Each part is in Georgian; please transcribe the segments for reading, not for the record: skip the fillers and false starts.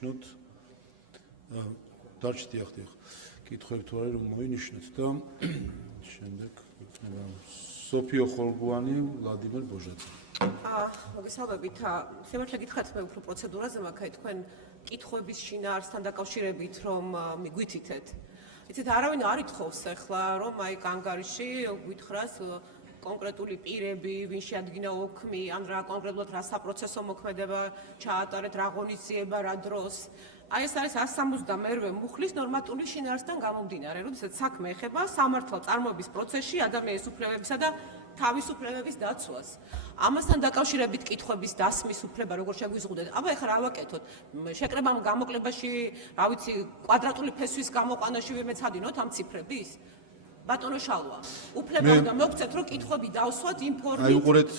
მოვინიშნოთ. დარჩით ახლა კითხვები თუ არის რომ მოვინიშნოთ და შემდეგ იქნება სოფიო ხოლგუანი, ვლადიმერ ბოჟაძე. მოგესალმებით. შემართლა გითხრათ მე უფრო პროცედურაზე მაგალითად თქვენ კითხვების შინაარსთან დაკავშირებით რომ მიგვითითეთ. იცით არავინ არ ითხოვს ახლა რომ აი კანგარიში გითხრას კონკრეტული პირები, ვინ შეადგინა ოქმი, ან რა კონკრეტულად რა საპროცესო მოქმედება ჩაატარეთ, რა ღონისძიება, რა დროს. აი ეს არის 162 მუხლის ნორმატიული შინაარსთან გამომდინარე, როდესაც საქმე ეხება სამართალ წარმოების პროცესში ადამიანის უფლებებისა და თავისუფლებების დაცვას. ამასთან დაკავშირებით კითხვების დასმის უფლება როგორ შეგვიზღუდეთ? აბა ეხლა რა ვაკეთოთ? შეკრებამ გამოკლებაში, რა ვიცი, კვადრატული ფესვის გამოყვანაში ვიმეცადინოთ ამ ციფრების? ბატონო შალვა, უფლება უნდა მოგცეთ, რომ კითხვები დავსვათ იმ ფორმით. აი უყურეთ,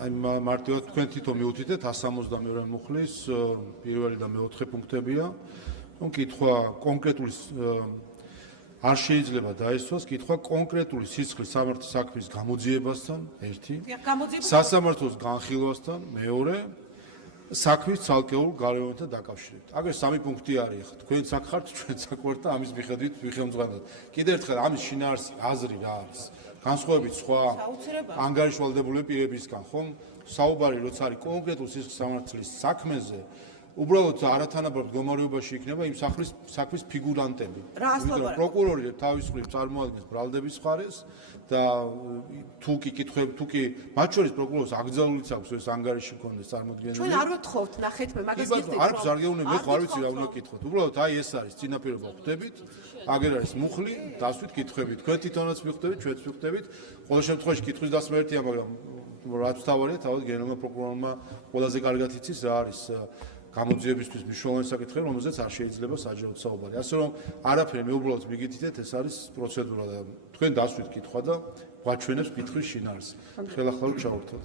აი მარტივად თქვენ თვითონ მიუთითეთ 162 მუხლის პირველი და მეოთხე პუნქტებია. კითხვა კონკრეტული არ შეიძლება დაესვას, კითხვა კონკრეტული სისხლის სამართლის საქმის გამოძიებასთან, ერთი. სასამართლოს განხილვასთან, მეორე. საქმის ცალკეულ გარემოებთან დაკავშირებით. აგერ სამი პუნქტი არის ახლა. თქვენ აქ ხართ, ჩვენც აქ ვართ და ამის მიხედვით ვიხელმძღვანელობთ. კიდევ ერთხელ ამის შინაარსი აზრი რა არის? განსხვავებით სხვა ანგარიშვალდებული პირებისგან, ხომ? საუბარი როცა არის კონკრეტულ სისხლის სამართლის საქმეზე, უბრალოდ არათანაბრად მდგომარეობაში იქნება იმ საქმის ფიგურანტები. რა პროკურორი თავის მხრივ წარმოადგენს ბრალდების მხარეს და თუ კი მათ შორის პროკურორს აკრძალულიც აქვს ეს ანგარიში კონდეს წარმოდგენილი. ჩვენ არ ვთხოვთ, ნახეთ მე მაგას გიხდით. არ ზარგეუნე მე ხო არ ვიცი რა უნდა კითხოთ. უბრალოდ აი ეს არის წინაპირობა ხვდებით. აგერ არის მუხლი, დასვით კითხვები. თქვენ თვითონაც მიხვდებით, ჩვენც მიხვდებით. ყოველ შემთხვევაში კითხვის დასმა ერთია, მაგრამ რაც თავარია, თავად გენერალურმა პროკურორმა ყველაზე კარგად იცის რა არის გამოძიებისთვის მნიშვნელოვანი საკითხები, რომელზეც არ შეიძლება საჯაროდ საუბარი. ასე რომ არაფერი მე უბრალოდ მიგითითეთ, ეს არის პროცედურა და თქვენ დასვით კითხვა და გვაჩვენებს კითხვის შინაარსს. ხელახლა ჩავერთოთ.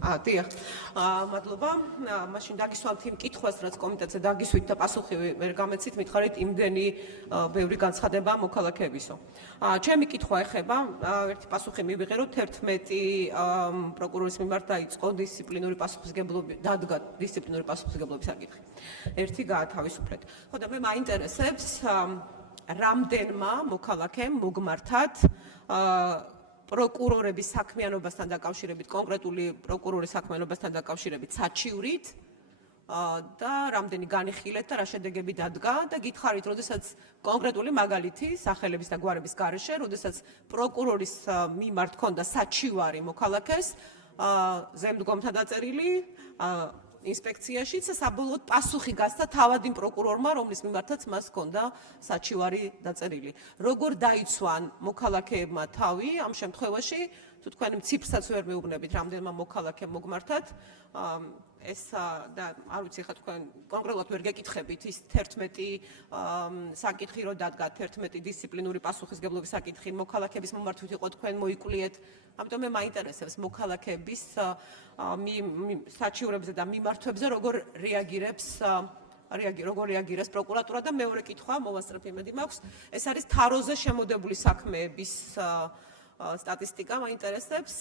დიახ. მადლობა. მაშინ დაგისვამთ იმ კითხვას, რაც კომიტეტზე დაგისვით და პასუხი ვერ გამეცით, მითხარით იმდენი ბევრი განცხადება მოქალაქეებისო. ჩემი კითხვა ეხება, ერთი პასუხი მივიღე, რომ 11 პროკურორის მიმართ დაიწყო დისციპლინური პასუხისმგებლობის, დადგა დისციპლინური პასუხისმგებლობის საკითხი. ერთი გაათავისუფლეთ. ხო და მე მაინტერესებს, რამდენმა მოქალაქემ მოგმართათ პროკურორების საქმიანობასთან დაკავშირებით, კონკრეტული პროკურორის საქმიანობასთან დაკავშირებით საჩივრით და რამდენი განიხილეთ და რა შედეგები დადგა და გითხარით, როდესაც კონკრეტული მაგალითი სახელების და გვარების გარეშე, როდესაც პროკურორის მიმართ ჰქონდა საჩივარი მოქალაქეს, ზემდგომთა დაწერილი ინსპექციაშიც საბოლოოდ პასუხი გასცა თავად იმ პროკურორმა, რომლის მიმართაც მას ჰქონდა საჩივარი დაწერილი. როგორ დაიცვან მოქალაქეებმა თავი ამ შემთხვევაში, თუ თქვენ ციფრსაც ვერ მეუბნებით, რამდენმა მოქალაქემ მოგმართათ, ეს და არ ვიცი ხა თქვენ კონკრეტულად ვერ გეკითხებით ის 11 საკითხი რო დადგა 11 დისციპლინური პასუხისმგებლობის საკითხი მოქალაქეების მიმართვით იყო თქვენ მოიკლიეთ. ამიტომ მე მაინტერესებს მოქალაქეების საჩივრებზე და მიმართვებზე როგორ რეაგირებს პროკურატურა და მეორე კითხვა მოვასწრებ იმედი მაქვს ეს არის თაროზე შემოდებული საქმეების სტატისტიკა მაინტერესებს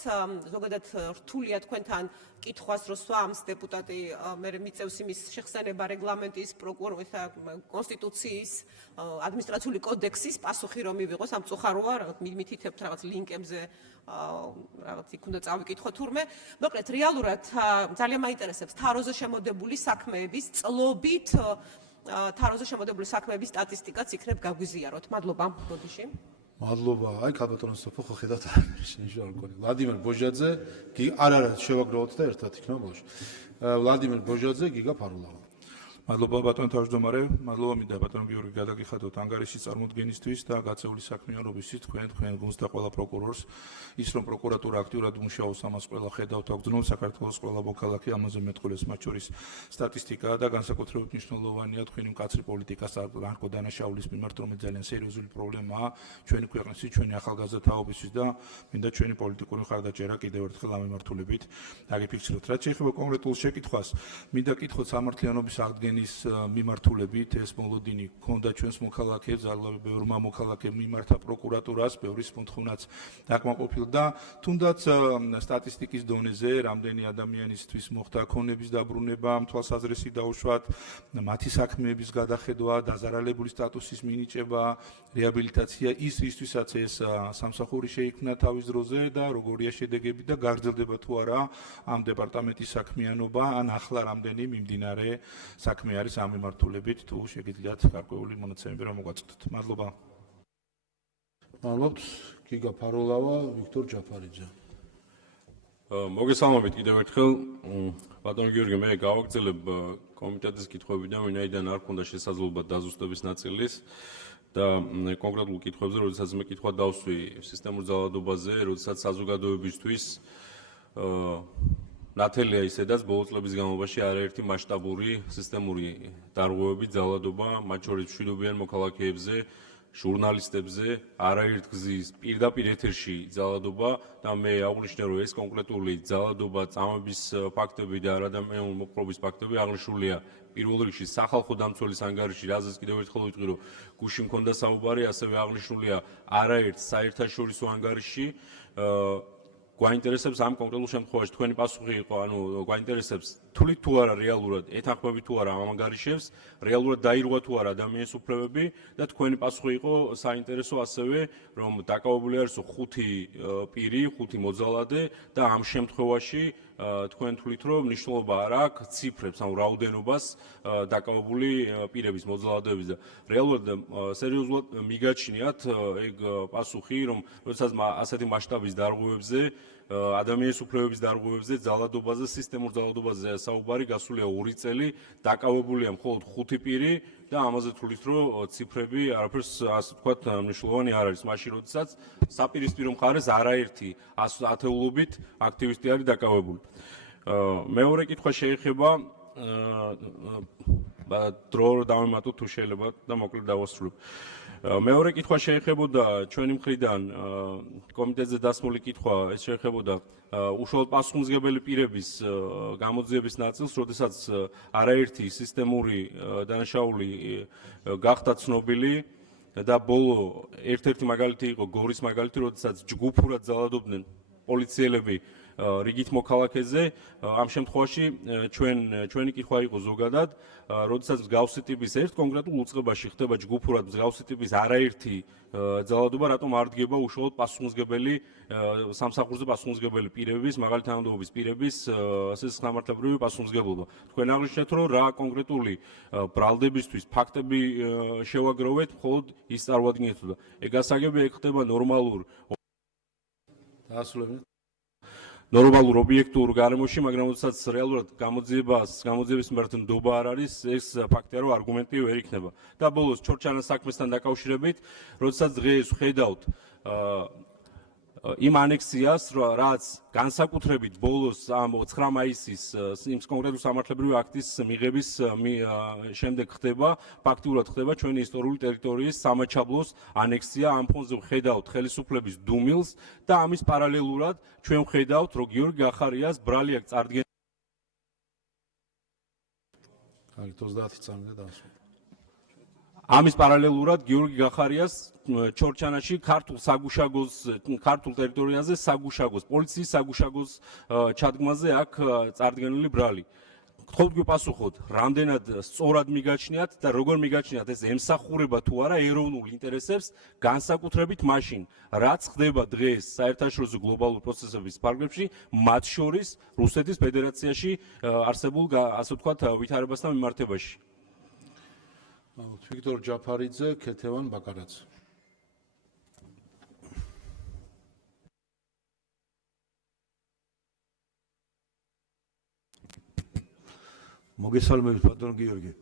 ზოგადად რთულია თქვენთან კითხვას რო swams დეპუტატი მე მიწევს იმის შეხსენება რეგლამენტის პროკურორის კონსტიტუციის ადმინისტრაციული კოდექსის პასუხი რომ მივიღოს ამ წუხაროა რაღაც მითითებთ რაღაც ლინკებზე რაღაც იქ უნდა წავიკითხო თურმე მოკლედ რეალურად ძალიან მაინტერესებს თაროზე შემოდებული საქმეების წლობით თაროზე შემოდებული საქმეების სტატისტიკაც იქნებ გაგვიზიაროთ მადლობა ბოდიში მადლობა, აი ქალბატონო სოფო ხო ხედავთ შენიშნულ კონი. ვლადიმერ ბოჟაძე, არა შევაგროვოთ და ერთად იქნება ბოლოში. ვლადიმერ ბოჟაძე, გიგა ფარულავა. მადლობა ბატონო თავმჯდომარე, მადლობა მინდა ბატონო გიორგი გადაგიხადოთ ანგარიშის წარმოდგენისთვის და გაწეული საქმიანობისთვის თქვენ გუნდს და ყველა პროკურორს ის რომ პროკურატურა აქტიურად მუშაობს ამას ყველა ხედავთ აგზნო საქართველოს ყველა მოქალაქე ამაზე მეტყველებს მათ შორის სტატისტიკაა და განსაკუთრებით მნიშვნელოვანია თქვენი მკაცრი პოლიტიკას არქო დანაშაულის მიმართ რომელიც ძალიან სერიოზული პრობლემაა ჩვენი ქვეყნისთვის ჩვენი ახალგაზრდა თაობისთვის და მინდა ჩვენი პოლიტიკური ხარდაჭერა კიდევ ერთხელ ამ მიმართულებით დაგიფიქსიროთ რაც შეეხება კონკრეტულ შეკითხვას მინდა კითხოთ სამართლიანობის აღდგენის რამდენის მიმართულებით ეს მოლოდინი ჰქონდა ჩვენს მოქალაქეებს, ძალიან ბევრმა მოქალაქემ მიმართა პროკურატურას, ბევრის მოთხოვნაც დაკმაყოფილდა, თუნდაც სტატისტიკის დონეზე რამდენი ადამიანისთვის მოხდა ქონების დაბრუნება, თვალსაზრისი დაუშვათ, მათი საქმეების გადახედვა, დაზარალებული სტატუსის მინიჭება, რეაბილიტაცია ის ისთვისაც ეს სამსახური შეიქმნა თავის დროზე და როგორია შედეგები და გაგრძელდება თუ არა ამ დეპარტამენტის საქმიანობა, ან ახლა რამდენი მიმდინარე საქმე არის ამ მიმართულებით, თუ შეგიძლიათ გარკვეული მონაცემები რომ მოგვაწოდოთ. მადლობა. მადლობთ, გიგა ფარულავა, ვიქტორ ჯაფარიძე. მოგესალმებით კიდევ ერთხელ, ბატონო გიორგი, მე გავაგრძელებ კომიტეტის კითხვებიდან, ვინაიდან არ ქონდა შესაძლებლობა დაზუსტების ნაწილის და კონკრეტულ კითხვებზე, როდესაც მე კითხვა დავსვი სისტემურ ძალადობაზე, როდესაც საზოგადოებისთვის ნათელია ისედაც ბოლო წლების განმავლობაში არაერთი მასშტაბური სისტემური დარღვევები, ძალადობა, მათ შორის მშვიდობიან მოქალაქეებზე, ჟურნალისტებზე, არაერთ გზის პირდაპირ ეთერში ძალადობა და მე აღვნიშნე, რომ ეს კონკრეტული ძალადობა, წამების ფაქტები და არადამიანური მოპყრობის ფაქტები აღნიშნულია პირველ რიგში სახალხო დამცველის ანგარიში, რაზეც კიდევ ერთხელ ვიტყვი, რომ გუშინ მქონდა საუბარი, ასევე აღნიშნულია არაერთ საერთაშორისო ანგარიში. გვაინტერესებს ამ კონკრეტულ შემთხვევაში თქვენი პასუხი იყო, ანუ გვაინტერესებს თვლით თუ არა რეალურად ეთანხმებით თუ არა ამ ანგარიშებს, რეალურად დაირღვა თუ არა ადამიანის უფლებები და თქვენი პასუხი იყო საინტერესო ასევე, რომ დაკავებული არის 5 პირი, 5 მოძალადე და ამ შემთხვევაში თქვენ თვლით, რომ მნიშვნელობა არ აქვს ციფრებს, ანუ რაოდენობას დაკავებული პირების მოძალადეების და რეალურად სერიოზულად მიგაჩნიათ ეგ პასუხი, რომ როდესაც ასეთი მასშტაბის დარღვევებზე ადამიანის უფლებების დარღვევებზე, ძალადობაზე, სისტემურ ძალადობაზე საუბარი გასულია 2 წელი, დაკავებულია მხოლოდ 5 პირი და ამაზე თulit რომ ციფრები არაფერს ასე ვთქვათ მნიშვნელოვანი არ არის, მაშინ როდესაც საპირისპირო მხარეს არაერთი ათეულობით აქტივისტი არის დაკავებული. მეორე კითხვა შეეხება დრო დავემატოთ თუ შეიძლება და მოკლედ დავასრულებ. მეორე კითხვა შეეხებოდა ჩვენი მხრიდან კომიტეტზე დასმული კითხვა, ეს შეეხებოდა უშუალოდ პასუხისმგებელი პირების გამოძიების ნაწილს, როდესაც არაერთი სისტემური დანაშაული გახდა ცნობილი და ბოლო ერთ-ერთი მაგალითი იყო გორის მაგალითი, როდესაც ჯგუფურად ძალადობდნენ პოლიციელები რიგით მოქალაქეზე, ამ შემთხვევაში ჩვენი კითხვა იყო ზოგადად, როდესაც მსგავსი ტიპის ერთ კონკრეტულ უწყებაში ხდება ჯგუფურად მსგავსი ტიპის არაერთი ძალადობა, რატომ არ დგება უშუალოდ პასუხისმგებელი სამსახურზე პასუხისმგებელი პირების, მაგალითად თანამდებობის პირების სისხლისმგებლობრივი პასუხისმგებლობა. თქვენ აღნიშნეთ, რომ რა კონკრეტული ბრალდებისთვის ფაქტები შევაგროვეთ, მხოლოდ ის წარმოადგინეთ და ეგ გასაგებია, ეგ ხდება ნორმალურ დაასრულებთ. ნორმალურ ობიექტურ გარემოში, მაგრამ როდესაც რეალურად გამოძიების მიმართ ნდობა არ არის, ეს ფაქტია, რომ არგუმენტი ვერ იქნება. და ბოლოს ჩორჩანას საქმესთან დაკავშირებით, როდესაც დღეს ვხედავთ იმ ანექსიას, რაც განსაკუთრებით ბოლოს ამ 9 მაისის იმ კონკრეტულ სამართლებრივი აქტის მიღების შემდეგ ხდება, ფაქტიურად ხდება ჩვენი ისტორიული ტერიტორიის სამაჩაბლოს ანექსია, ამ ფონზე ვხედავთ ხელისუფლების დუმილს და ამის პარალელურად ჩვენ ვხედავთ, რომ გიორგი გახარიას ბრალი აქ წარდგენ. კარგი, 30 წამი და დაასრულეთ. ამის პარალელურად გიორგი გახარიას ჩორჩანაში ქართულ ტერიტორიაზე საგუშაგოს, პოლიციის საგუშაგოს ჩადგმაზე აქ წარდგენილი ბრალი. გთხოვთ გიპასუხოთ, რამდენად სწორად მიგაჩნიათ და როგორ მიგაჩნიათ ეს ემსახურება თუ არა ეროვნულ ინტერესებს, განსაკუთრებით მაშინ, რაც ხდება დღეს საერთაშორისო გლობალურ პროცესების ფარგლებში, მათ შორის რუსეთის ფედერაციაში არსებულ, ასე ვთქვათ, ვითარებასთან მიმართებაში. ვიქტორ ჯაფარიძე, ქეთევან ბაკარაძე. მოგესალმებით ბატონო გიორგი.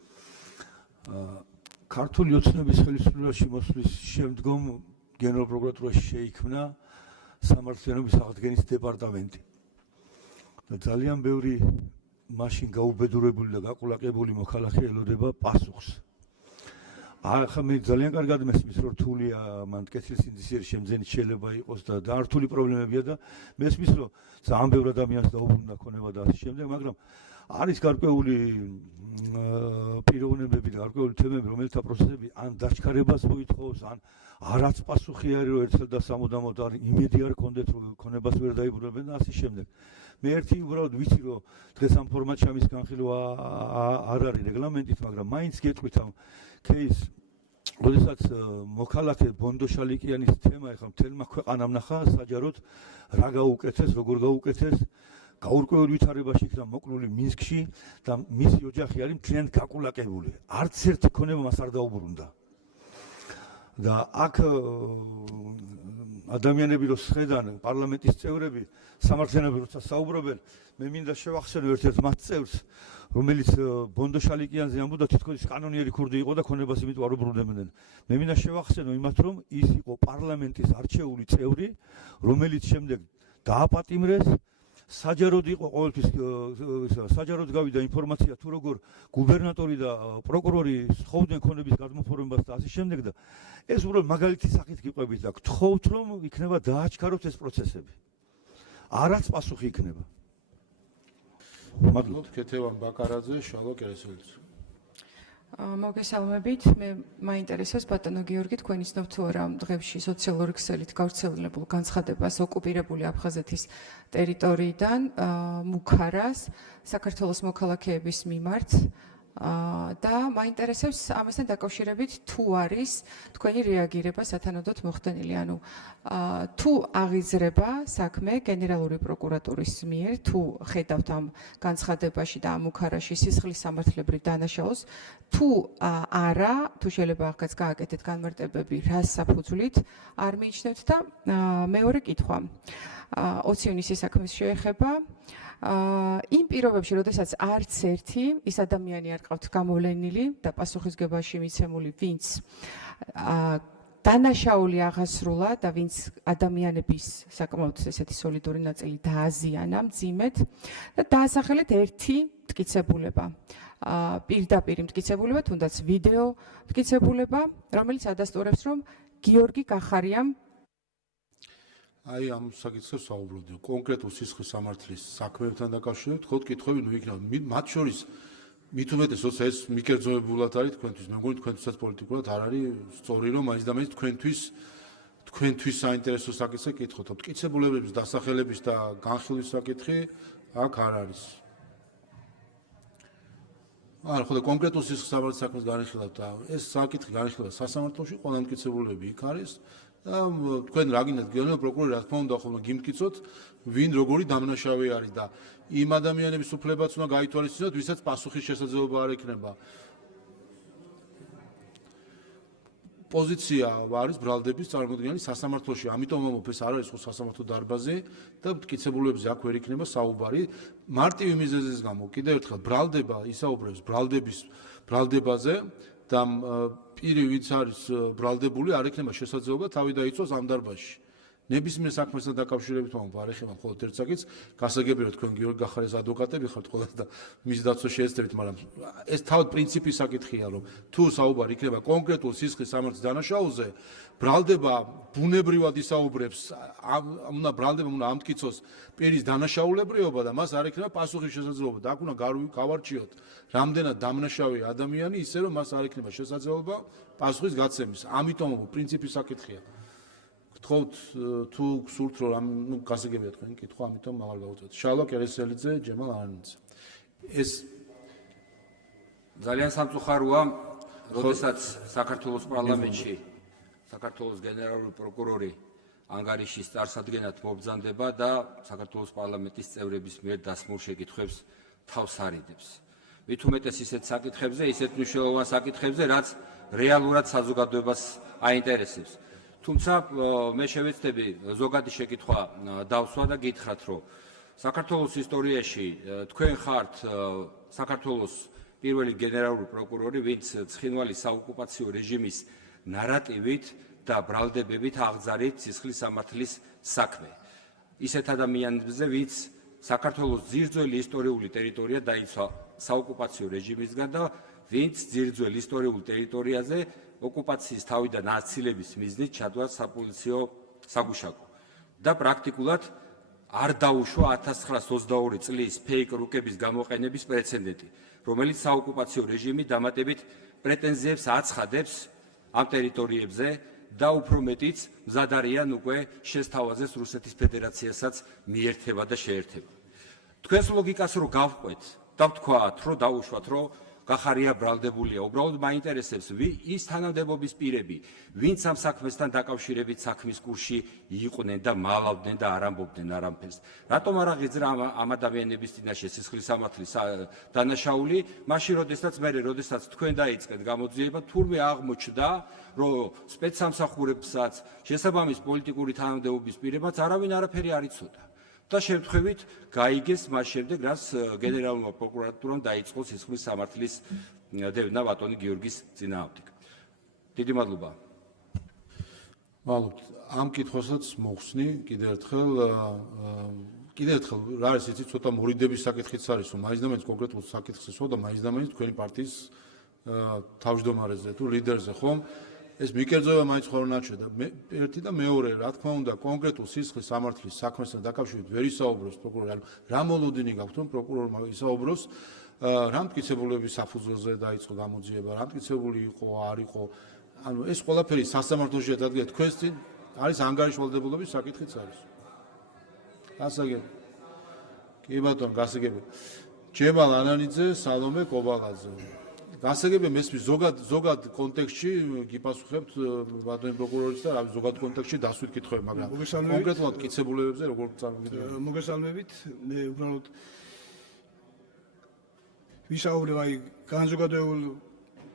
ქართული ოცნების ხელისუფლებაში მოსვლის შემდგომ გენერალურ პროკურატურაში შეიქმნა სამართლიანობის აღდგენის დეპარტამენტი. და ძალიან ბევრი მაშინ გაუბედურებული და გაყულაკებული მოქალაქე ელოდება პასუხს. ახლა მე ძალიან კარგად მესმის, რომ რთულია მან კეთილის ინდისიერი შემძენით შეიძლება იყოს და რთული პრობლემებია და მესმის, რომ ძალიან ბევრი ადამიანს დაუბრუნდა ქონება და ასე შემდეგ, მაგრამ არის გარკვეული პიროვნებები და გარკვეული თემები, რომელთა პროცესები ან დაჩქარებას მოითხოვს, ან არაც პასუხი არის, რომ ერთხელ და სამუდამოდ არ იმედი არ ქონდეთ, რომ ქონებას ვერ დაიბრუნებენ და ასე შემდეგ. მე ერთი უბრალოდ ვიცი, რომ დღეს ამ ფორმატში ამის განხილვა არ არის რეგლამენტით, მაგრამ მაინც გეტყვით ამ кейს, როდესაც მოქალაქე ბონდო შალიკიანის თემა ეხლა მთელმა ქვეყანამ ნახა საჯაროდ რა გაუკეთეს, როგორ გაუკეთეს, გაურკვეველ ვითარებაში იქნა მოკლული მინსკში და მისი ოჯახი არის მთლიანად გაკულაკებული. არც ერთი ქონება მას არ დაუბრუნდა. და აქ ადამიანები რო სხედან პარლამენტის წევრები სამართლიანობაზე როცა საუბრობენ, მე მინდა შევახსენო ერთ-ერთ მათ წევრს, რომელიც ბონდო შალიკიანზე ამბობდა თითქოს კანონიერი ქურდი იყო და ქონებას იმიტომ არ უბრუნებდნენ. მე მინდა შევახსენო იმათ, რომ ის იყო პარლამენტის არჩეული წევრი, რომელიც შემდეგ დააპატიმრეს, საჯაროდ იყო ყოველთვის საჯაროდ გავიდა ინფორმაცია თუ როგორ გუბერნატორი და პროკურორი სთხოვდნენ ქონების გადმოფორმებას და ასე შემდეგ და ეს უბრალოდ მაგალითის სახით გიყვებით და გთხოვთ რომ იქნება დააჩქაროთ ეს პროცესები. არაც პასუხი იქნება. მადლობთ ქეთევან ბაკარაძე, შალო კერესელიძე. მოგესალმებით, მე მაინტერესებს ბატონო გიორგი, თქვენ იცნობთ თუ არა დღეებში სოციალური ქსელით გავრცელებულ განცხადებას ოკუპირებული აფხაზეთის ტერიტორიიდან მუქარას საქართველოს მოქალაქეების მიმართ და მაინტერესებს ამასთან დაკავშირებით თუ არის თქვენი რეაგირება სათანადოდ მოხდენილი, ანუ თუ აღიზრება საქმე გენერალური პროკურატურის მიერ, თუ ხედავთ ამ განცხადებაში და ამ მუქარაში სისხლის სამართლებრივ დანაშაულს, თუ არა, თუ შეიძლება ახაც გააკეთეთ განმარტებები, რას საფუძვლით არ მიიჩნევთ და მეორე კითხვა. 20 ივნისის საქმეს შეეხება იმ პირობებში, როდესაც არც ერთი ის ადამიანი არ ყავთ გამოვლენილი და პასუხისგებაში მიცემული, ვინც დანაშაული აღასრულა და ვინც ადამიანების საკმაოდ ესეთი სოლიდური ნაწილი დააზიანა მძიმედ და დაასახელეთ ერთი მტკიცებულება. პირდაპირ მტკიცებულება, თუნდაც ვიდეო მტკიცებულება, რომელიც ადასტურებს, რომ გიორგი გახარიამ აი ამ საკითხებს საუბრობდი კონკრეტულ სისხლის სამართლის საქმეებთან დაკავშირებით, ხოთ კითხვები ნუ იქნება მათ შორის მით უმეტეს როცა ეს მიკერძოებულად არის თქვენთვის, მე მგონი თქვენთვისაც პოლიტიკურად არ არის სწორი რომ მაინც და მაინც თქვენთვის საინტერესო საკითხზე კითხოთ. მტკიცებულებების დასახელების და განხილვის საკითხი აქ არ არის. არა, ხო და კონკრეტულ სისხლის სამართლის საქმეს განიხილავთ და ეს საკითხი განიხილება სასამართლოში, ყველა მტკიცებულები იქ არის. თქვენ რა გინდათ გენერალური პროკურორი რა თქმა უნდა ხოლმე გიმტკიცოთ ვინ როგორი დამნაშავე არის და იმ ადამიანების უფლებაც უნდა გაითვალისწინოთ ვისაც პასუხის შესაძლებლობა არ ექნება. პოზიცია არის ბრალდების წარმოადგენელი სასამართლოში, ამიტომ მომოფეს არ არის ხო სასამართლო დარბაზი და მტკიცებულებებზე აქ ვერ იქნება საუბარი. მარტივი მიზეზის გამო კიდევ ერთხელ ბრალდება ისაუბრებს ბრალდებაზე და პირი ვინც არის ბრალდებული არ ექნება შესაძლებლობა თავი დაიცვას ამ დარბაზში. ნებისმიერ საქმესთან დაკავშირებით ვარ ეხება მხოლოდ ერთ საკითხს, გასაგებია თქვენ გიორგი გახარეს ადვოკატები ხართ ყველა და მის დაცვას შეეცდებით, მაგრამ ეს თავად პრინციპის საკითხია, რომ თუ საუბარი იქნება კონკრეტულ სისხლის სამართლის დანაშაულზე, ბრალდება ბუნებრივად ისაუბრებს, უნდა ბრალდება უნდა ამტკიცოს პირის დანაშაულებრიობა და მას არ ექნება პასუხის შესაძლებლობა და აქ უნდა გავარჩიოთ რამდენად დამნაშავე ადამიანი, ისე რომ მას არ ექნება შესაძლებლობა პასუხის გაცემის. ამიტომ პრინციპის საკითხია. გთხოვთ თუ გსურთ რომ გასაგებია თქვენი კითხვა, ამიტომ მაღალ გავუწევთ. შალვა კერესელიძე, ჯემალ არანიძე. ეს ძალიან სამწუხაროა, როდესაც საქართველოს პარლამენტში საქართველოს გენერალური პროკურორი ანგარიშის წარსადგენად მობრძანდება და საქართველოს პარლამენტის წევრების მიერ დასმულ შეკითხვებს თავს არიდებს. მით უმეტეს ისეთ საკითხებზე, ისეთ მნიშვნელოვან საკითხებზე, რაც რეალურად საზოგადოებას აინტერესებს. თუმცა მე შევეცდები ზოგადი შეკითხვა დავსვა და გითხრათ, რომ საქართველოს ისტორიაში თქვენ ხართ საქართველოს პირველი გენერალური პროკურორი, ვინც ცხინვალის საოკუპაციო რეჟიმის ნარატივით და ბრალდებებით აღძარით სისხლის სამართლის საქმე. ისეთ ადამიანებზე, ვინც საქართველოს ძირძველი ისტორიული ტერიტორია დაიცვა საოკუპაციო რეჟიმისგან და ვინც ძირძველ ისტორიულ ტერიტორიაზე ოკუპაციის თავიდან აცილების მიზნით ჩადვა საპოლიციო საგუშაგო და პრაქტიკულად არ დაუშვა 1922 წლის ფეიქ რუკების გამოყენების პრეცედენტი, რომელიც საოკუპაციო რეჟიმი დამატებით პრეტენზიებს აცხადებს ამ ტერიტორიებზე და უფრო მეტიც მზად არიან უკვე შესთავაზეს რუსეთის ფედერაციასაც მიერთება და შეერთება. თქვენს ლოგიკას რო გავყვეთ და ვთქვათ, რომ დაუშვათ, რომ გახარია ბრალდებულია, უბრალოდ მაინტერესებს ის თანამდებობის პირები, ვინც ამ საქმესთან დაკავშირებით საქმის კურსში იყვნენ და მალავდნენ და არ ამბობდნენ არამფერს. რატომ არ აღიძრა ამ ადამიანების წინაშე სისხლის სამართლის დანაშაული, მაშინ როდესაც თქვენ დაიწყეთ გამოძიება, თურმე აღმოჩნდა, რომ სპეცსამსახურებსაც, შესაბამის პოლიტიკური თანამდებობის პირებმაც არავინ არაფერი არ იცოდა. და შემთხვევით გაიგეს მას შემდეგ, რაც გენერალურმა პროკურატურამ დაიწყო სისხლის სამართლის დევნა ბატონი გიორგის წინააღმდეგ. დიდი მადლობა. მადლობთ. ამ კითხვასაც მოხსნი კიდევ ერთხელ რა არის იცით, ცოტა მორიდების საკითხიც არის, რომ მაინც და მაინც კონკრეტულ საკითხს ესვა და მაინც და მაინც თქვენი პარტიის თავმჯდომარეზე თუ ლიდერზე, ხომ? ეს მიკერძოება მაინც ხო არ ნაჩვენე და ერთი და მეორე, რა თქმა უნდა, კონკრეტულ სისხლის სამართლის საქმესთან დაკავშირებით ვერ ისაუბროს პროკურორი, ანუ რა მოლოდინი გაქვთ, რომ პროკურორმა ისაუბროს, რა მტკიცებულების საფუძველზე დაიწყო გამოძიება, რა მტკიცებული იყო, არ იყო, ანუ ეს ყველაფერი სასამართლოში დადგა თქვენს წინ არის ანგარიშვალდებულების საკითხიც არის. გასაგები. კი ბატონო, გასაგები. ჯემალ ანანიძე, სალომე კობალაძე. გასაგები მესმის ზოგად კონტექსტში გიპასუხებთ ბატონი პროკურორის და ზოგად კონტექსტში დასვით კითხვები, მაგრამ კონკრეტულად მტკიცებულებებზე როგორ წარმოგიდგენთ? მოგესალმებით, მე უბრალოდ ვისაუბრებ აი განზოგადებულ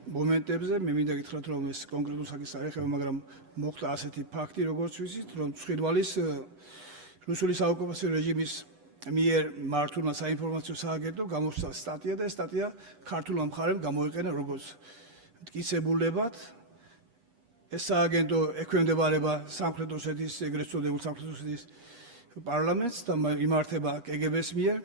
მომენტებზე, მე მინდა გითხრათ, რომ ეს კონკრეტულ საკითხს არ ეხება, მაგრამ მოხდა ასეთი ფაქტი, როგორც ვიცით, რომ ცხინვალის რუსული საოკუპაციო რეჟიმის მიერ მართულმა საინფორმაციო სააგენტომ გამოსცა სტატია და ეს სტატია ქართულმა მხარემ გამოიყენა როგორც მტკიცებულებად. ეს სააგენტო ექვემდებარება სამხრეთ ოსეთის, ეგრეთ წოდებულ სამხრეთ ოსეთის პარლამენტს და იმართება კგბ-ს მიერ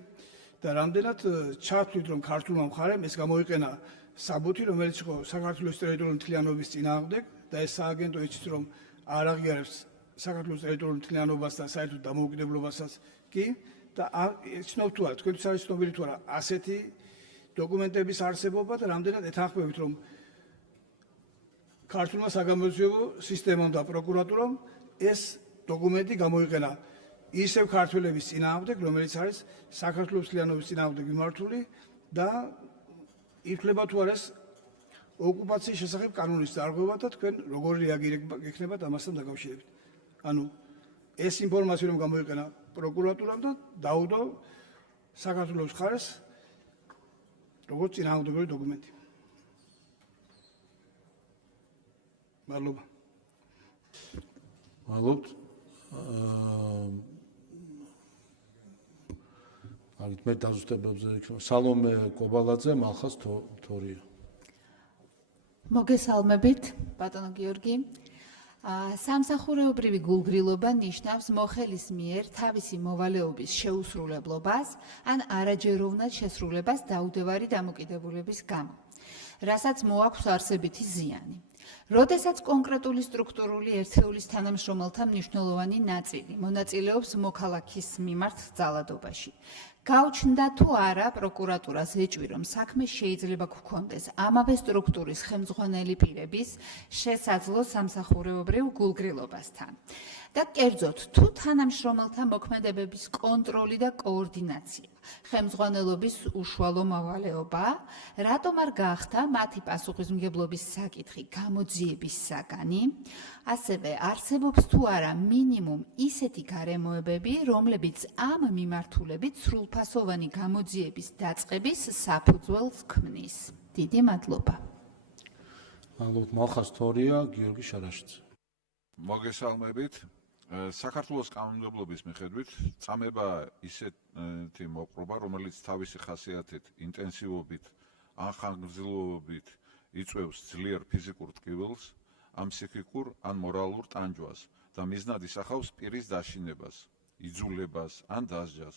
და რამდენად ჩავთვლით, რომ ქართულმა მხარემ ეს გამოიყენა საბუთი, რომელიც იყო საქართველოს ტერიტორიული მთლიანობის წინააღმდეგ და ეს სააგენტო იცით, რომ არ აღიარებს საქართველოს ტერიტორიულ მთლიანობას და საერთოდ დამოუკიდებლობასაც კი და იცნობთ თუ არა, თქვენთვის არის ცნობილი თუ არა ასეთი დოკუმენტების არსებობა და რამდენად ეთანხმებით, რომ ქართულმა საგამოძიებო სისტემამ და პროკურატურამ ეს დოკუმენტი გამოიყენა ისევ ქართველების წინააღმდეგ, რომელიც არის საქართველოს მთლიანობის წინააღმდეგ მიმართული და ითვლება თუ არა ეს ოკუპაციის შესახებ კანონის დარღვევა და თქვენ როგორი რეაგირება გექნებათ ამასთან დაკავშირებით. ანუ ეს ინფორმაცია რომ გამოიყენა პროკურატურამ და დაუდო საქართველოს მხარეს როგორც წინააღმდეგობრივი დოკუმენტი. მადლობა. მადლობთ. აგით მე დაზუსტებებზე სალომე კობალაძე, მალხას თორია. მოგესალმებით, ბატონო გიორგი. სამსახურეობრივი გულგრილობა ნიშნავს მოხელის მიერ თავისი მოვალეობის შეუსრულებლობას ან არაჯეროვნად შესრულებას დაუდევარი დამოკიდებულების გამო, რასაც მოაქვს არსებითი ზიანი. როდესაც კონკრეტული სტრუქტურული ერთეულის თანამშრომელთა მნიშვნელოვანი ნაწილი მონაწილეობს მოქალაქის მიმართ ძალადობაში, გაუჩნდა თუ არა პროკურატურას ეჭვი, რომ საქმე შეიძლება გქონდეს ამავე სტრუქტურის ხელმძღვანელი პირების შესაძლო სამსახურეობრივ გულგრილობასთან. და კერძოდ, თუ თანამშრომელთა მოქმედებების კონტროლი და კოორდინაცია, ხელმძღვანელობის უშუალო მოვალეობა, რატომ არ გახდა მათი პასუხისმგებლობის საკითხი გამოძიების საგანი, ასევე არსებობს თუ არა მინიმუმ ისეთი გარემოებები, რომლებიც ამ მიმართულებით სრულფასოვანი გამოძიების დაწყების საფუძველს ქმნის. დიდი მადლობა. მადლობთ, მალხას თორია, გიორგი შარაშიძე. მოგესალმებით. საქართველოს კანონმდებლობის მიხედვით წამება ისეთი მოპყრობა, რომელიც თავისი ხასიათით, ინტენსივობით, ან ხანგრძლივობით იწვევს ძლიერ ფიზიკურ ტკივილს, ან ფსიქიკურ, ან მორალურ ტანჯვას და მიზნად ისახავს პირის დაშინებას, იძულებას ან დასჯას.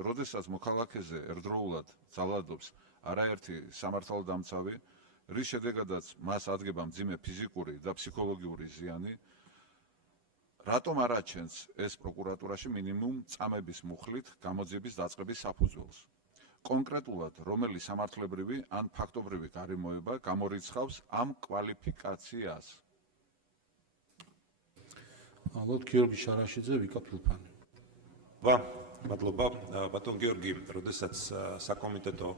როდესაც მოქალაქეზე ერთდროულად ძალადობს არაერთი სამართალდამცავი, რის შედეგადაც მას ადგება მძიმე ფიზიკური და ფსიქოლოგიური ზიანი, რატომ არ აჩენს ეს პროკურატურაში მინიმუმ წამების მუხლით გამოძიების დაწყების საფუძველს? კონკრეტულად, რომელი სამართლებრივი ან ფაქტობრივი გარემოება გამორიცხავს ამ კვალიფიკაციას? ალბათ გიორგი შარაშიძე, ვიკა ფილფანი. მადლობა, ბატონ გიორგი, როდესაც საკომიტეტო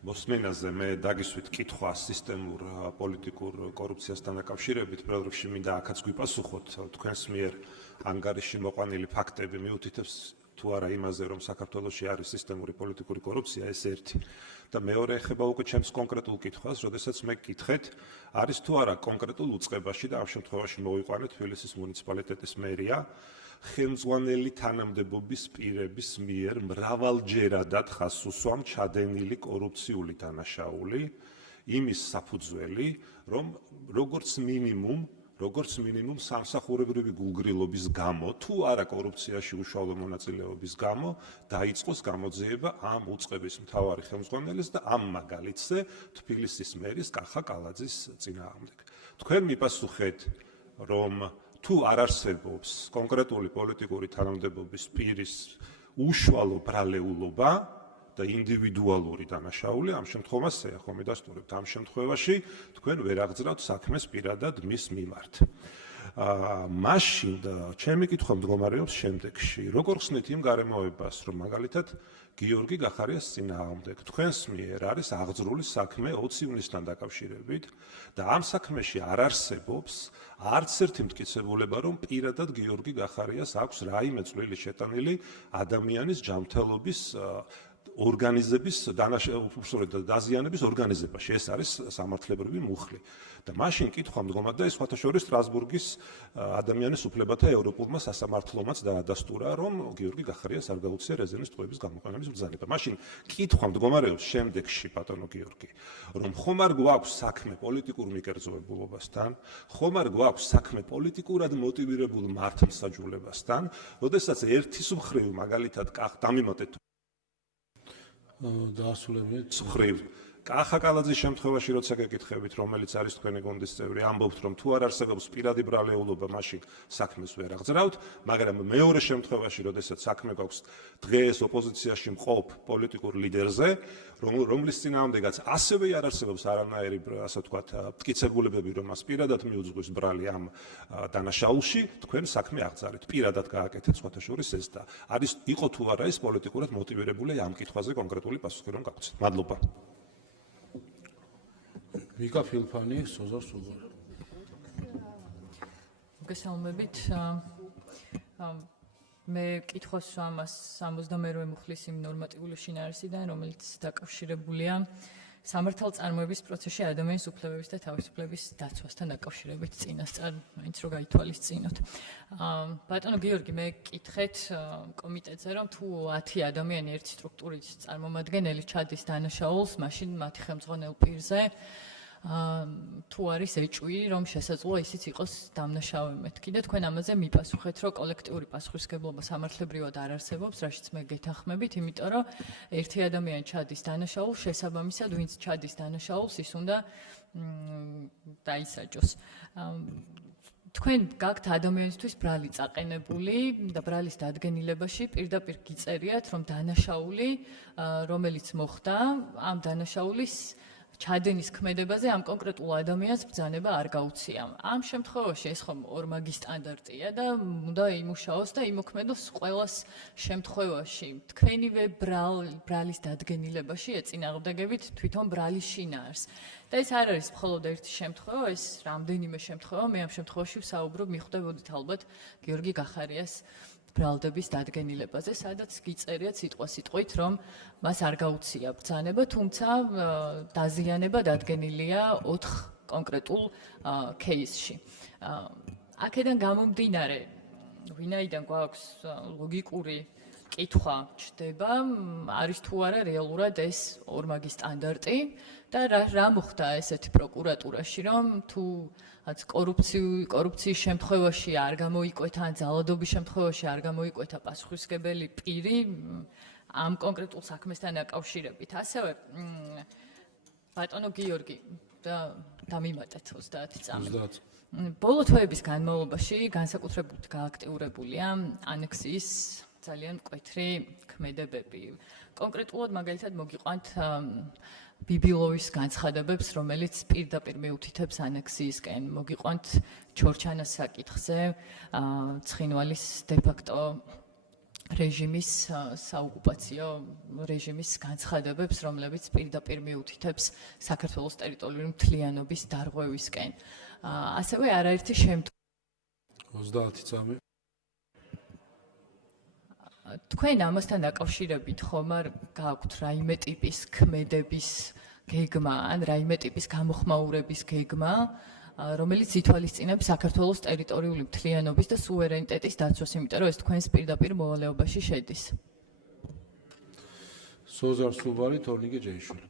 მოსმენაზე მე დაგისვით კითხვა სისტემურ პოლიტიკურ კორუფციასთან დაკავშირებით, პირველ რიგში მინდა აქაც გვიპასუხოთ, თქვენს მიერ ანგარიში მოყვანილი ფაქტები მიუთითებს თუ არა იმაზე, რომ საქართველოში არის სისტემური პოლიტიკური კორუფცია, ეს ერთი. და მეორე ეხება უკვე ჩემს კონკრეტულ კითხვას, როდესაც მე გკითხეთ, არის თუ არა კონკრეტულ უწყებაში და ამ შემთხვევაში მოვიყვანეთ თბილისის მუნიციპალიტეტის მერია, ხელმძღვანელი თანამდებობის პირების მიერ მრავალჯერადად ხაზს უსვამ ჩადენილი კორუფციული დანაშაული, იმის საფუძველი, რომ როგორც მინიმუმ სამსახურებრივი გულგრილობის გამო, თუ არა კორუფციაში უშუალო მონაწილეობის გამო, დაიწყოს გამოძიება ამ უწყების მთავარი ხელმძღვანელის და ამ მაგალითზე თბილისის მერის კახა კალაძის წინააღმდეგ. თქვენ მიპასუხეთ, რომ თუ არ არსებობს კონკრეტული პოლიტიკური თანამდებობის პირის უშუალო ბრალეულობა და ინდივიდუალური დანაშაული, ამ შემთხვევაში ხო მიდასტურებთ, ამ შემთხვევაში თქვენ ვერ აღძრავთ საქმეს პირადად მის მიმართ. მაშინ ჩემი კითხვა მდგომარეობს შემდეგში. როგორ ხსნით იმ გარემოებას, რომ მაგალითად გიორგი გახარიას წინააღმდეგ თქვენს მიერ არის აღძრული საქმე 20 ივნისთან დაკავშირებით და ამ საქმეში არ არსებობს არც ერთი მტკიცებულება, რომ პირადად გიორგი გახარიას აქვს რაიმე წვლილი შეტანილი ადამიანის ჯანმრთელობის ორგანიზების დაზიანების ორგანიზებაში. ეს არის სამართლებრივი მუხლი. და მაშინ კითხვა მდგომარეობდა ეს სხვათა შორის სტრასბურგის ადამიანის უფლებათა ევროპულმა სასამართლომაც დაადასტურა, რომ გიორგი გახარიას არ გაუწია რეზერვის ტყვეების გამოყენების ბრძანება. მაშინ კითხვა მდგომარეობს შემდეგში, ბატონო გიორგი, რომ ხომ არ გვაქვს საქმე პოლიტიკურ მიკერძოებულობასთან, ხომ არ გვაქვს საქმე პოლიტიკურად მოტივირებულ მართლმსაჯულებასთან, როდესაც ერთის მხრივ მაგალითად დამიმატეთ დაასრულებთ მხრივ კახა კალაძის შემთხვევაში, როცა გეკითხებით, რომელიც არის თქვენი გუნდის წევრი, ამბობთ, რომ თუ არ არსებობს პირადი ბრალეულობა, მაშინ საქმეს ვერ აღძრავთ, მაგრამ მეორე შემთხვევაში, როდესაც საქმე გვაქვს დღეს ოპოზიციაში მყოფ პოლიტიკურ ლიდერზე, რომლის წინააღმდეგაც ასევე არ არსებობს არანაირი, ასე ვთქვათ, მტკიცებულებები, რომ მას პირადად მიუძღვის ბრალი ამ დანაშაულში, თქვენ საქმე აღძარით. პირადად გააკეთეთ სხვათა შორის ეს და იყო თუ არა ეს პოლიტიკურად მოტივირებული ამ კითხვაზე კონკრეტული პასუხი რომ გაგვცეთ. მადლობა. ვიკა ფილფანი, სოზარ სულგორი. მოგესალმებით. მე კითხვას ამას 72 მუხლის იმ ნორმატიული შინაარსიდან, რომელიც დაკავშირებულია სამართალწარმოების პროცესში ადამიანის უფლებების და თავისუფლების დაცვასთან დაკავშირებით წინასწარ, მაინც რო გაითვალისწინოთ. ბატონო გიორგი, მე კითხეთ კომიტეტზე, რომ თუ 10 ადამიანი ერთი სტრუქტურის წარმომადგენელი ჩადის დანაშაულს, მაშინ მათი ხელმძღვანელ პირზე თუ არის ეჭვი, რომ შესაძლოა ისიც იყოს დამნაშავე მეთქი და თქვენ ამაზე მიპასუხეთ, რომ კოლექტიური პასუხისმგებლობა სამართლებრივად არ არსებობს, რაშიც მე გეთანხმებით, იმიტომ რომ ერთი ადამიანი ჩადის დანაშაულს, შესაბამისად, ვინც ჩადის დანაშაულს, ის უნდა დაისაჯოს. თქვენ გაქვთ ადამიანისთვის ბრალი წაყენებული და ბრალის დადგენილებაში პირდაპირ გიწერიათ, რომ დანაშაული, რომელიც მოხდა, ამ დანაშაულის ჩადენის ქმედებაზე ამ კონკრეტულ ადამიანს ბრძანება არ გაუწია. ამ შემთხვევაში ეს ხომ ორმაგი სტანდარტია და უნდა იმუშაოს და იმოქმედოს ყველას შემთხვევაში. თქვენივე ბრალის დადგენილებაში ეწინააღმდეგებით თვითონ ბრალის შინაარს. და ეს არ არის მხოლოდ ერთი შემთხვევა, ეს რამდენიმე შემთხვევა. მე ამ შემთხვევაში ვსაუბრობ, მიხვდებოდით ალბათ გიორგი გახარიას ბრალდების დადგენილებაზე, სადაც გიწერიათ სიტყვით, რომ მას არ გაუწია ბრძანება, თუმცა დაზიანება დადგენილია 4 კონკრეტულ кейსში. აქედან გამომდინარე, ვინაიდან გვაქვს ლოგიკური კითხვა ჩდება, არის თუ არა რეალურად ეს ორმაგი სტანდარტი და რა მოხდა ესეთი პროკურატურაში, რომ თუ კორუფციის შემთხვევაში არ გამოიკვეთა, ან ძალადობის შემთხვევაში არ გამოიკვეთა პასუხისმგებელი პირი ამ კონკრეტულ საქმესთან დაკავშირებით. ასევე ბატონო გიორგი, და დამიმატეთ 30 წამი. 30. ბოლო თვეების განმავლობაში განსაკუთრებით გააქტიურებულია ანექსიის ძალიან მკვეთრი ქმედებები. კონკრეტულად მაგალითად მოგიყვანთ ბიბილოვის განცხადებებს, რომელიც პირდაპირ მიუთითებს ანექსიისკენ. მოგიყვანთ ჩორჩანას საკითხზე, ცხინვალის დე-ფაქტო რეჟიმის საოკუპაციო რეჟიმის განცხადებებს, რომლებიც პირდაპირ მიუთითებს საქართველოს ტერიტორიული მთლიანობის დარღვევისკენ. ასევე არაერთი შემთხვევა 30 წამი. თქვენ ამასთან დაკავშირებით ხომ არ გაქვთ რაიმე ტიპის ქმედების გეგმა ან რაიმე ტიპის გამოხმაურების გეგმა, რომელიც ითვალისწინებს საქართველოს ტერიტორიული მთლიანობის და სუვერენიტეტის დაცვას, იმიტომ რომ ეს თქვენს პირდაპირ მოვალეობაში შედის. სოზარ სუბარი, თორნიკე ჯეიშვილი.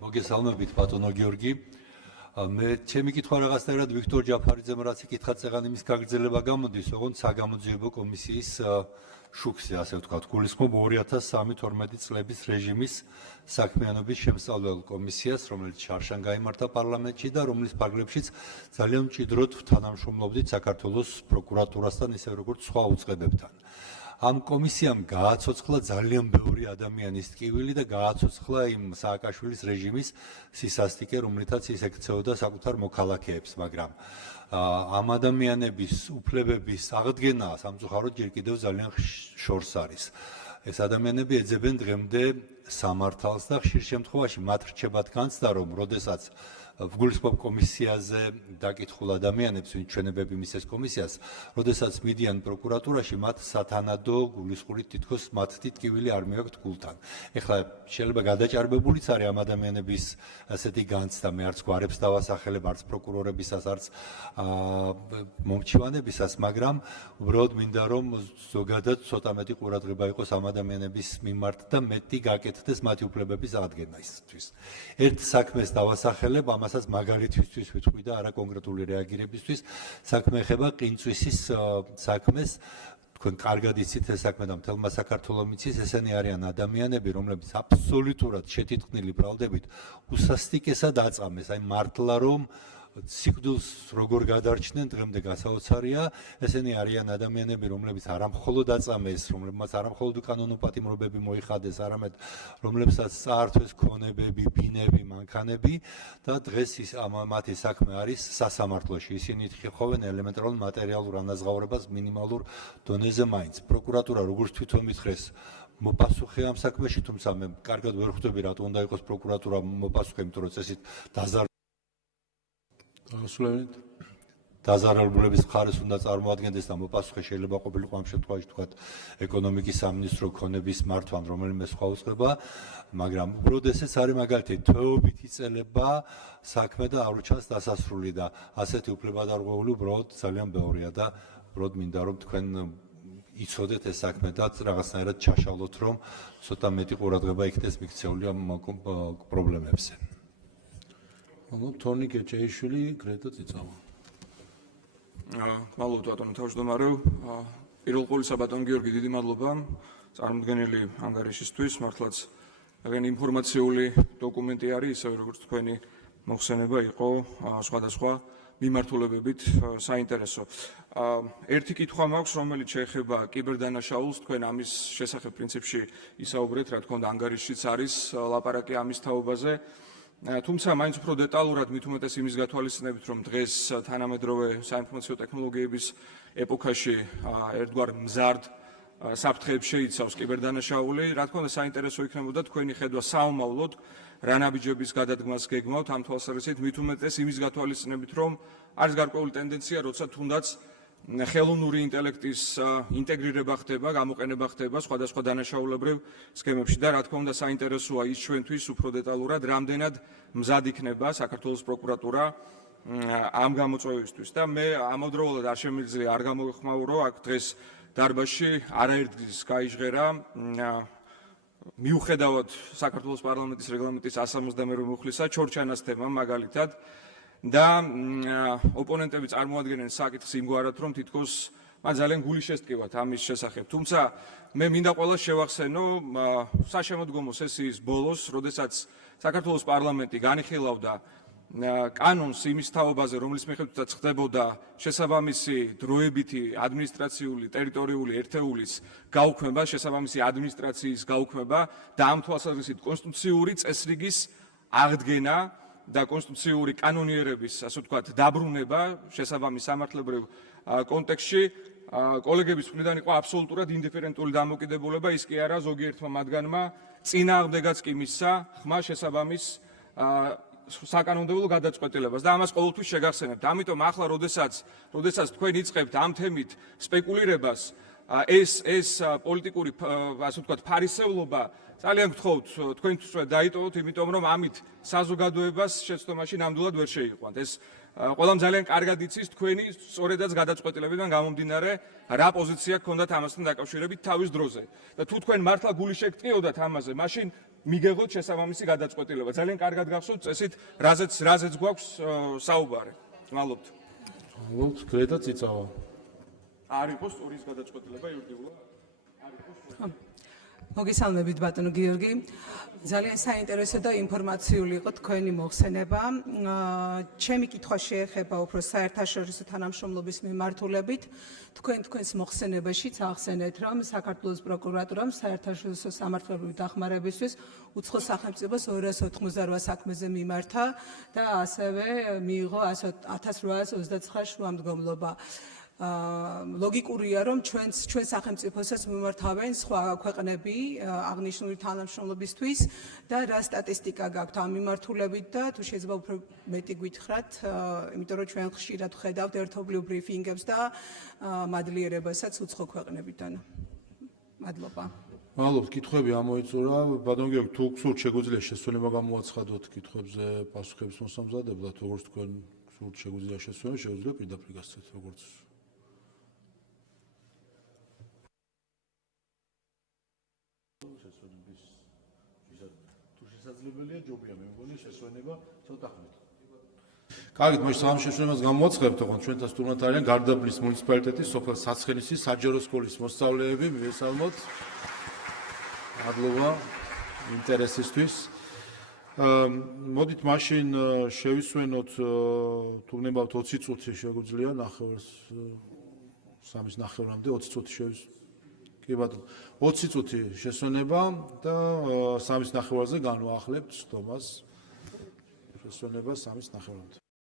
მოგესალმებით ბატონო გიორგი. მე ჩემი კითხვა რაღაცნაირად ვიქტორ ჯაფარიძემ რაც იკითხა წეგან იმის გაგრძელება გამოდის, ოღონდ საგამოძიებო კომისიის შუქზე, ასე ვთქვათ, გულისხმობ 2013-12 წლების რეჟიმის საქმიანობის შემსწავლელ კომისიას, რომელიც შარშან გაიმართა პარლამენტში და რომლის ფარგლებშიც ძალიან მჭიდროდ თანამშრომლობდით საქართველოს პროკურატურასთან, ისე როგორც სხვა უწყებებთან. ამ კომისიამ გააცოცხლა ძალიან ბევრი ადამიანის ტკივილი და გააცოცხლა იმ სააკაშვილის რეჟიმის სისასტიკე, რომლითაც ის ექცეოდა საკუთარ მოქალაქეებს, მაგრამ ამ ადამიანების უფლებების აღდგენა სამწუხაროდ ჯერ კიდევ ძალიან შორს არის. ეს ადამიანები ეძებენ დღემდე სამართალს და ხშირ შემთხვევაში მათ რჩებათ განცდა, რომ როდესაც ვგულისხმობ კომისიაზე დაკითხულ ადამიანებს, ვინც ჩვენებები მისცეს კომისიას, როდესაც მიდიან პროკურატურაში, მათ სათანადო გულისხმობით თითქოს მათი ტკივილი არ მიაქვთ გულთან. ეხლა შეიძლება გადაჭარბებულიც არის ამ ადამიანების ასეთი განცდა, მე არც გვარებს დავასახელებ, არც პროკურორებისას, არც მომჩივანებისას, მაგრამ უბრალოდ მინდა რომ ზოგადად ცოტა მეტი ყურადღება იყოს ამ ადამიანების მიმართ და მეტი გაკეთდეს მათი უფლებების აღდგენისთვის. ერთ საქმეს დავასახელებ, ამასაც მაგალითისთვის ვიტყვი და არა კონკრეტული რეაგირებისთვის, საქმე ეხება ყინწვისის საქმეს. თქვენ კარგად იცით ეს საქმე და მთელმა საქართველომ იცის, ესენი არიან ადამიანები, რომლებიც აბსოლუტურად შეთითქმული ბრალდებით უსასტიკესად აწამეს, აი მართლა რომ სიკვდილს როგორ გადარჩნენ დღემდე გასაოცარია. ესენი არიან ადამიანები, რომლებიც არამხოლოდ აწამეს, რომლებმაც არამხოლოდ უკანონო პატიმრობები მოიხადეს, არამედ რომლებსაც წაართვეს ქონებები, ბინები, მანქანები და დღეს ის მათი საქმე არის სასამართლოში. ისინი ითხოვენ ელემენტარულ მატერიალურ ანაზღაურებას მინიმალურ დონეზე მაინც. პროკურატურა როგორც თვითონ მითხრეს, მოპასუხე ამ საქმეში, თუმცა მე კარგად ვერ ხვდები რატო უნდა იყოს პროკურატურა მოპასუხე, იმიტომ რომ წესით დაზარალებულების მხარეს უნდა წარმოადგენდეს და მოპასუხე შეიძლება ყოფილიყო ამ შემთხვევაში თქვათ ეკონომიკის სამინისტრო ქონების მართვან რომელიმე სხვა უწყება, მაგრამ უბრალოდ ესეც არის მაგალითი, თვეობით იწელება საქმე და არ უჩანს დასასრული და ასეთი უფლებადარღვეული უბრალოდ ძალიან ბევრია და უბრალოდ მინდა რომ თქვენ იცოდეთ ეს საქმე და რაღაცნაირად ჩაშალოთ, რომ ცოტა მეტი ყურადღება იქნეს მიქცეული ამ პრობლემებზე. თორნიკე ჯეიშვილი, გრეტა წიწავა. მადლობთ ბატონო თავმჯდომარეო. პირველ ყოვლისა ბატონ გიორგი, დიდი მადლობა წარმოდგენილი ანგარიშისთვის. მართლაც ძალიან ინფორმაციული დოკუმენტი არის, ისე როგორც თქვენი მოხსენება იყო სხვადასხვა მიმართულებებით საინტერესო. ერთი კითხვა მაქვს, რომელიც შეეხება კიბერდანაშაულს. თქვენ ამის შესახებ პრინციპში ისაუბრეთ, რა თქმა უნდა, ანგარიშიც არის ლაპარაკი ამის თაობაზე. თუმცა მაინც უფრო დეტალურად მით უმეტეს იმის გათვალისწინებით, რომ დღეს თანამედროვე საინფორმაციო ტექნოლოგიების ეპოქაში ერთგვარ მზარდ საფრთხეებს შეიცავს კიბერდანაშაული. რა თქმა უნდა, საინტერესო იქნებოდა თქვენი ხედვა საომავლოდ რა ნაბიჯების გადადგმას გეგმავთ ამ თვალსაზრისით, მით უმეტეს იმის გათვალისწინებით, რომ არის გარკვეული ტენდენცია, როცა თუნდაც ხელოვნური ინტელექტის ინტეგრირება ხდება, გამოყენება ხდება სხვადასხვა დანაშაულებრივ სქემებში და რა თქმა უნდა საინტერესოა ის ჩვენთვის უფრო დეტალურად, რამდენად მზად იქნება საქართველოს პროკურატურა ამ გამოწვევისთვის და მე ამავდროულად არ შემიძლია არ გამოვიხმაურო, აქ დღეს დარბაზში არაერთგზის გაიჟღერა მიუხედავად საქართველოს პარლამენტის რეგლამენტის 172 მუხლისა ჩორჩანას თემა მაგალითად და ოპონენტები წარმოადგენენ საკითხს იმგვარად, რომ თითქოს მან ძალიან გული შესტკივათ ამის შესახებ. თუმცა მე მინდა ყველას შევახსენო საშემოდგომო სესიის ბოლოს, როდესაც საქართველოს პარლამენტი განიხილავდა კანონს იმის თაობაზე, რომლის მიხედვითაც ხდებოდა შესაბამისი დროებითი ადმინისტრაციული ტერიტორიული ერთეულის გაუქმება, შესაბამისი ადმინისტრაციის გაუქმება და ამ თვალსაზრისით კონსტიტუციური წესრიგის აღდგენა და კონსტიტუციური კანონიერების, ასე ვთქვათ, დაბრუნება შესაბამის სამართლებრივ კონტექსტში კოლეგების მხრიდან იყო აბსოლუტურად ინდიფერენტული დამოკიდებულება, ის კი არა ზოგიერთმა მათგანმა წინააღმდეგაც კი მისცა ხმა შესაბამის საკანონმდებლო გადაწყვეტილებას და ამას ყოველთვის შეგახსენებთ. ამიტომ ახლა, როდესაც თქვენ იწყებთ ამ თემით სპეკულირებას, ეს პოლიტიკური, ასე ვთქვათ, ფარისევლობა ძალიან გთხოვთ თქვენთვის დაიტოვოთ, იმიტომ რომ ამით საზოგადოებას შეცდომაში ნამდვილად ვერ შეიყვანთ. ეს ყველამ ძალიან კარგად იცის თქვენი სწორედაც გადაწყვეტილებიდან გამომდინარე, რა პოზიცია გქონდათ ამასთან დაკავშირებით თავის დროზე. და თუ თქვენ მართლა გული შეგტყიოდათ ამაზე, მაშინ მიგეღოთ შესაბამისი გადაწყვეტილება. ძალიან კარგად გახსოვთ წესით, რაზეც გვაქვს საუბარი. მადლობთ. მადლობთ, გრედა წიწავა. არ იყოს სწორის გადაწყვეტილება იურიდიულად? არ იყოს. მოგესალმებით ბატონო გიორგი. ძალიან საინტერესო და ინფორმაციული იყო თქვენი მოხსენება. ჩემი კითხვა შეეხება უფრო საერთაშორისო თანამშრომლობის მიმართულებით. თქვენს მოხსენებაშიც ახსენეთ, რომ საქართველოს პროკურატურამ საერთაშორისო სამართლებრივი დახმარებისთვის უცხო სახელმწიფოს 288 საქმეზე მიმართა და ასევე მიიღო 1829 შუამდგომლობა. ლოგიკურია, რომ ჩვენ სახელმწიფოსაც მიმართავენ სხვა ქვეყნები აღნიშნული თანამშრომლობისთვის და რა სტატისტიკა გაქვთ ამ მიმართულებით და თუ შეიძლება უფრო მეტი გითხრათ, იმიტომ რომ ჩვენ ხშირად ვხედავთ ერთობლივ ბრიფინგებს და მადლიერებასაც უცხო ქვეყნებიდან. მადლობა. მადლობთ, კითხვები ამოიწურა. ბატონ გიორგი, თუ გსურთ შეგვიძლია შესვენება გამოაცხადოთ კითხვებზე პასუხების მოსამზადებლად, როგორც თქვენ გსურთ შეგვიძლია შესვენება, შეგვიძლია პირდაპირ გასცეთ, როგორც შესაძლებელია ჯობია მე მგონი შესვენება ცოტა ხნით. კარგით, მოიცა ამ შესვენებას გამოაცხადებთ, თქო ჩვენთან სტუმრად არიან გარდაბნის მუნიციპალიტეტის სოფელ საცხენისის საჯარო სკოლის მოსწავლეები, მივესალმოთ. მადლობა ინტერესისთვის. მოდით მაშინ შევისვენოთ თუ გნებავთ 20 წუთი შეგვიძლია ნახევარს 3-ის ნახევრამდე 20 წუთი შევისვენოთ. კი ბატონო, 20 წუთი შესვენება და 3-ის ნახევარზე განვაახლებთ სტომას შესვენება 3-ის ნახევრამდე.